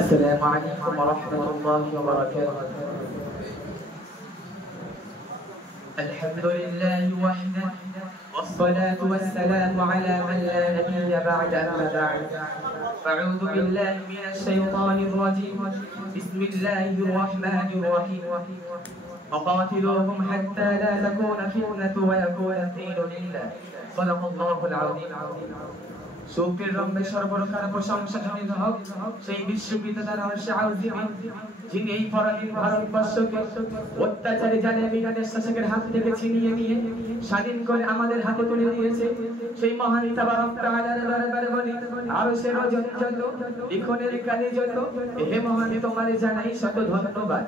السلام عليكم ورحمة الله وبركاته. الحمد لله وحده والصلاة والسلام على من لا نبي بعد أما بعد. أعوذ بالله من الشيطان الرجيم. بسم الله الرحمن الرحيم. وقاتلوهم حتى لا تكون فتنة ويكون الدين لله. صدق الله العظيم. শোকের রম্বে সর্বপ্রকার প্রশংসা জনিত হোক সেই বিশ্ববিদ্যালয়ের আরশে আযীমে যিনি এই পরাধীন ভারতবর্ষকে অত্যাচারী জালেমিনের শাসকের হাত থেকে ছিনিয়ে নিয়ে স্বাধীন করে আমাদের হাতে তুলে দিয়েছে সেই মহান তাবারক তাআলার দরবারে বলি আরশের ওজন যত লিখনের কালি যত হে মহান তোমারে জানাই শত ধন্যবাদ।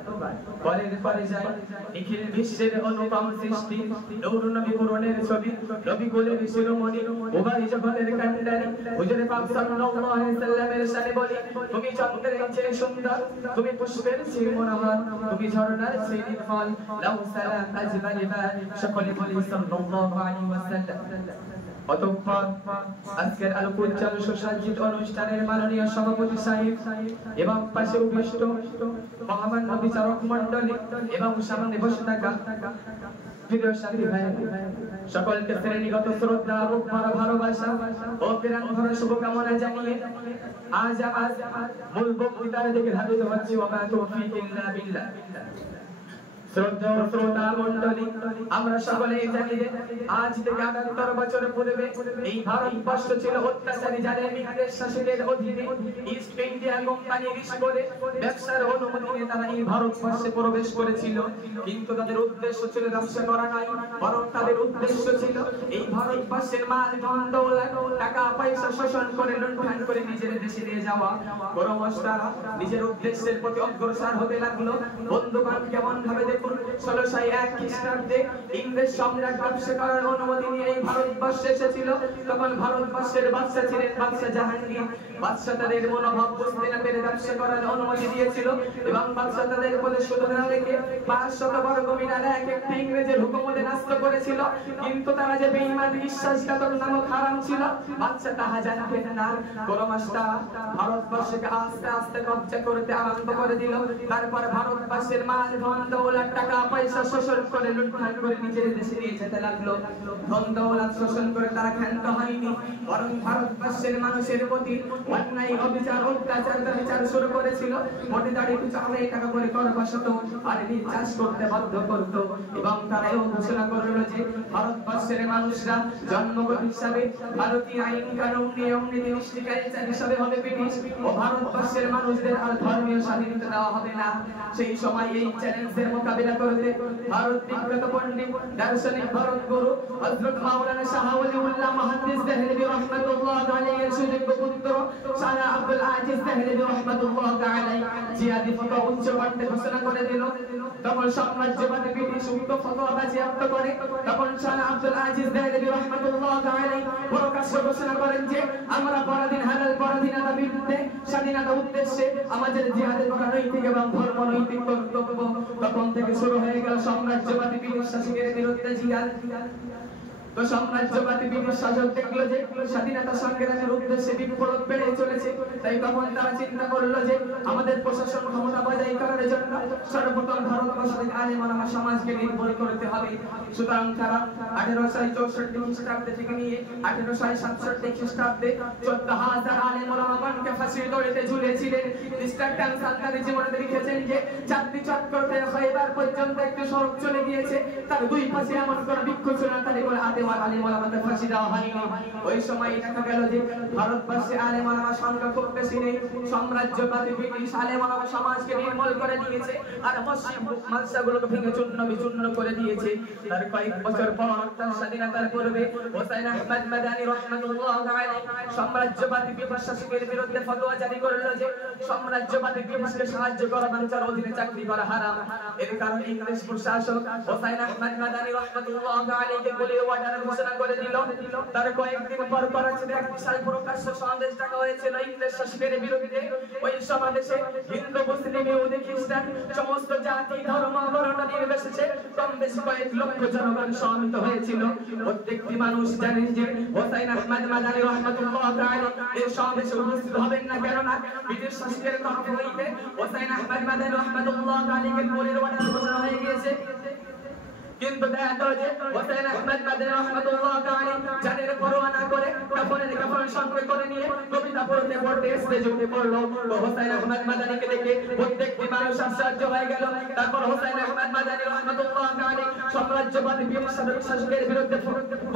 পরের পরে যাই নিখিল বিশ্বের অনুপম সৃষ্টি নূর নবী পূরণের ছবি নবী কুলের শিরোমণি উভয় জগতের কান্ডারি হুজুরে পাক সাল্লাল্লাহু আলাইহি সাল্লামের শানে বলি তুমি চন্দ্রের চেয়ে সুন্দর, তুমি পুষ্পের চেয়ে মনোহর, তুমি ঝরনার চেয়ে নির্মল, লাউ সালাম আজমালি মা সকলে বলি সাল্লাল্লাহু আলাইহি ওয়াসাল্লাম। অতঃপর আজকের আলোকোজ্জ্বল সুসজ্জিত অনুষ্ঠানের মাননীয় সভাপতি সাহেব এবং পাশে উপস্থিত মহামান্য বিচারক মণ্ডলী এবং সামনে বসে থাকা প্রিয় সাথী ভাই সকলকে শ্রেণীগত শ্রদ্ধা ও ভালোবাসা ও প্রেরণ ভরা শুভকামনা জানিয়ে আজ মূল বক্তৃতার দিকে ধাবিত হচ্ছি। ওয়া মা তাওফীক ইল্লা বিল্লাহ। শ্রোতা মণ্ডলী, আমরা সকলেই জানি যে আজ থেকে ৭৮ বছর পূর্বে এই ভারতবর্ষ ছিল অত্যাচারী জালেমিদের শাসনের অধীনে। ইস্ট ইন্ডিয়া কোম্পানির ইস্পরে ব্যবসার অনুমতি নিয়ে তারা এই ভারতবর্ষে প্রবেশ করেছিল, কিন্তু তাদের উদ্দেশ্য ছিল ব্যবসা করা নয়, বরং তাদের উদ্দেশ্য ছিল এই ভারতবর্ষের মাল দৌলত টাকা পয়সা শোষণ করে লুণ্ঠন করে নিজের দেশে নিয়ে যাওয়া। ক্রমশ তারা নিজের উদ্দেশ্যের প্রতি অগ্রসর হতে লাগলো। বন্ধুগণ, কেমন ভাবে ১৬০১ খ্রিস্টাব্দে ইংরেজ সম্রাট ব্যবসা করার অনুমতি নিয়ে এই ভারতবর্ষে এসেছিল। তখন ভারতবর্ষের বাদশা ছিলেন বাদশা জাহাঙ্গীর। বাদশা তাদের মনোভাব বুঝতে না পেরে ব্যবসা করার অনুমতি দিয়েছিল এবং বাদশা তাদের উপরে শুধু না রেখে ৫০০ বর্গ মিটার এক একটি ইংরেজের হুকুমতে ন্যস্ত করেছিল। কিন্তু তারা যে বেঈমান বিশ্বাসঘাতক নামক হারাম ছিল, বাদশা তাহা জানতেন না। ক্রমশ তারা ভারতবর্ষকে আস্তে আস্তে কব্জা করতে আরম্ভ করে দিল। তারপর ভারতবর্ষের মাল ধন দৌলত টাকা পয়সা শোষণ করে লুণ্ঠন করে নিজের দেশে নিয়ে যেতে লাগলো। ধন দৌলত শোষণ করে তারা ক্ষান্ত হয়নি, বরং ভারতবর্ষের মানুষের প্রতি অন্যায় অবিচার অত্যাচার বিচার শুরু করেছিল। মোটে দাঁড়িয়ে কিছু ২ টাকা করে কর বসত আর চাষ করতে বাধ্য করত এবং তারা এও ঘোষণা করল যে ভারতবর্ষের মানুষরা জন্মগত হিসাবে ভারতীয় আইন কানুন নিয়ম নীতি কালচার হিসাবে হবে ব্রিটিশ ও ভারতবর্ষের মানুষদের আর ধর্মীয় স্বাধীনতা দেওয়া হবে না। সেই সময় এই চ্যালেঞ্জের মোকাবিলা করতে ভারত বিখ্যাত পণ্ডিত দার্শনিক ভারত গুরু হযরত মাওলানা শাহ ওলিউল্লাহ মুহাদ্দিস দেহলভী রাহমাতুল্লাহ আলাইহি এর সুযোগ্য পুত্র শাহ আব্দুল আজিজ দেহলভী রাহমাতুল্লাহ আলাইহি জিহাদি ফতোয়া উচ্চ কণ্ঠে ঘোষণা করে দিল। তখন সাম্রাজ্যবাদী ব্রিটিশ উক্ত ফতোয়া বাজেয়াপ্ত করে। তখন শাহ আব্দুল আজিজ দেহলভী রাহমাতুল্লাহ আলাইহি প্রকাশ্য ঘোষণা করেন যে আমরা পরাধীন হালাল পরাধীনতার বিরুদ্ধে স্বাধীনতার উদ্দেশ্যে আমাদের জিহাদের নৈতিক এবং ধর্মনৈতিক কর্তব্য। তখন থেকে শুরু হয়ে গেল সাম্রাজ্যবাদী ব্রিটিশ শাসকের বিরুদ্ধে জিহাদ। তো সাম্রাজ্যবাদী ব্রিটিশ শাসক দেখলো যে স্বাধীনতা সংগ্রামের উদ্দেশ্যে বিপ্লব বেড়ে চলেছে, তাই তখন তারা চিন্তা করলো যে আমাদের প্রশাসন ক্ষমতা বজায় করার জন্য সর্বপ্রথম ভারতবর্ষের আলেম ওলামা সমাজকে নির্মূল করতে হবে। সুতরাং তারা ১৮৬৪ খ্রিস্টাব্দে থেকে নিয়ে ১৮৬৭ খ্রিস্টাব্দে ১৪,০০০ আলেম ওলামাগণকে ফাঁসির দড়িতে ঝুলিয়েছিলেন। মিস্টার ট্যানসন তার জীবনে লিখেছেন যে চাঁদনি চক্কর থেকে খয়বার পর্যন্ত একটি সড়ক চলে গিয়েছে, তার ২ পাশে এমন কোন বৃক্ষ ছিল না তার করে আলেম ওলামাদের ফাঁসি দেওয়া হয়নি। ওই সময় দেখা গেল যে ভারতবর্ষে আলেম ওলামা সংখ্যা খুব বেশি নেই। সাম্রাজ্যবাদী ব্রিটিশ আলেম ওলামা সমাজকে নির্মূল করে দিয়েছে আর মসজিদ মাদ্রাসাগুলোকে ভেঙে চূর্ণ বিচূর্ণ করে দিয়েছে। তার কয়েক বছর পর অর্থাৎ স্বাধীনতার পূর্বে হোসেন আহমদ মাদানী রাহমাতুল্লাহ আলাইহি সাম্রাজ্যবাদী ব্রিটিশ শাসকের বিরুদ্ধে ফতোয়া জারি করল যে সাম্রাজ্যবাদী ব্রিটিশকে সাহায্য করা বাঞ্চার অধীনে চাকরি করা হারাম। এর কারণে ইংরেজ প্রশাসক হোসেন আহমদ মাদানী রাহমাতুল্লাহ আলাইহি বলে অর্ডার অর্ডার ঘোষণা করে দিল। তার কয়েকদিন পর করাচিতে এক বিশাল প্রকাশ্য সমাবেশ ডাকা হয়েছিল ইংরেজ শাসকের বিরুদ্ধে। ওই সমাবেশে হিন্দু, মুসলিম, ইহুদি, খ্রিস্টান সমস্ত জাতি, ধর্ম, বর্ণ নির্বিশেষে কম বেশি কয়েক লক্ষ জনগণ সমবেত হয়েছিল। প্রত্যেকটি মানুষ জানেন যে হোসেন আহমদ মাদানী রাহমাতুল্লাহ তাআলা এই সমাবেশে উপস্থিত হবেন না, কেননা ব্রিটিশ শাসকের তরফ হইতে হোসেন আহমদ মাদানী রাহমাতুল্লাহ তাআলাকে পুলিশ অর্ডার ঘোষণা হয়ে গিয়েছে। কিন্তু দেখা গেল যে হোসেন আহমদ মাদানী রাহমাতুল্লাহ তাআলা জানের পরোয়া না করে কাফনের সঙ্গে করে নিয়ে কবিতা পড়তে পড়তে স্টেজে উঠে পড়লো। তো হোসেন আহমদ মাদানীকে দেখে প্রত্যেকটি মানুষ আশ্চর্য হয়ে গেল। তারপর হোসেন আহমদ মাদানী রাহমাতুল্লাহ তাআলা সাম্রাজ্যবাদী ব্রিটিশ শাসকের বিরুদ্ধে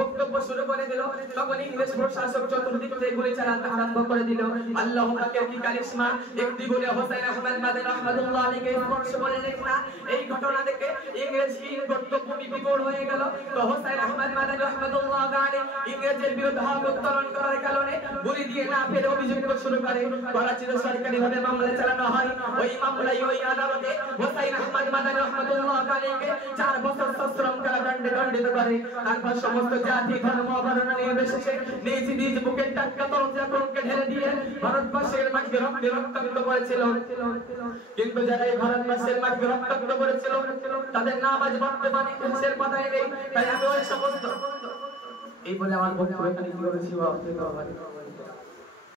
বক্তব্য শুরু করে দিল। তখন ইংরেজ প্রশাসক চতুর্দিক থেকে গুলি চালাতে আরম্ভ করে দিল। আল্লাহ পাকের কি কারিশমা! একটি গুলি হোসেন আহমদ মাদানী রাহমাতুল্লাহ আলাইহিকে স্পর্শ করলেন না। এই ঘটনা দেখে ইংরেজ কর্তব্য বিপদ হয়ে গেল। তো হোসেন আহমদ মাদানী রাহমাতুল্লাহ আলাইহি ইংরেজের বিরুদ্ধে উত্তরণ করার কারণে গুলি দিয়ে না ফেলে অভিযোগ শুরু করে। করাচিতে সরকারিভাবে মামলা চালানো হয়। ওই মামলায় ওই আদালতে হোসেন আহমদ মাদানী রাহমাতুল্লাহ আলাইহিকে 4 বছর সশ্রম কারাদণ্ডে দণ্ডিত করে। তারপর সমস্ত জাতি, ধর্ম, বর্ণ নির্বিশেষে নিজ নিজ বুকের টাটকা তরজা কলকে ঢেলে দিয়ে ভারতবর্ষের মাটিকে রক্তাক্ত করেছিল। কিন্তু যারা এই ভারতবর্ষের মাটিকে রক্তাক্ত করেছিল তাদের নাম আজ বর্তমানে ইতিহাসের পাতায় নেই। তাই আমি ওই সমস্ত এই বলে আমার বক্তব্য এখানে কি করেছি।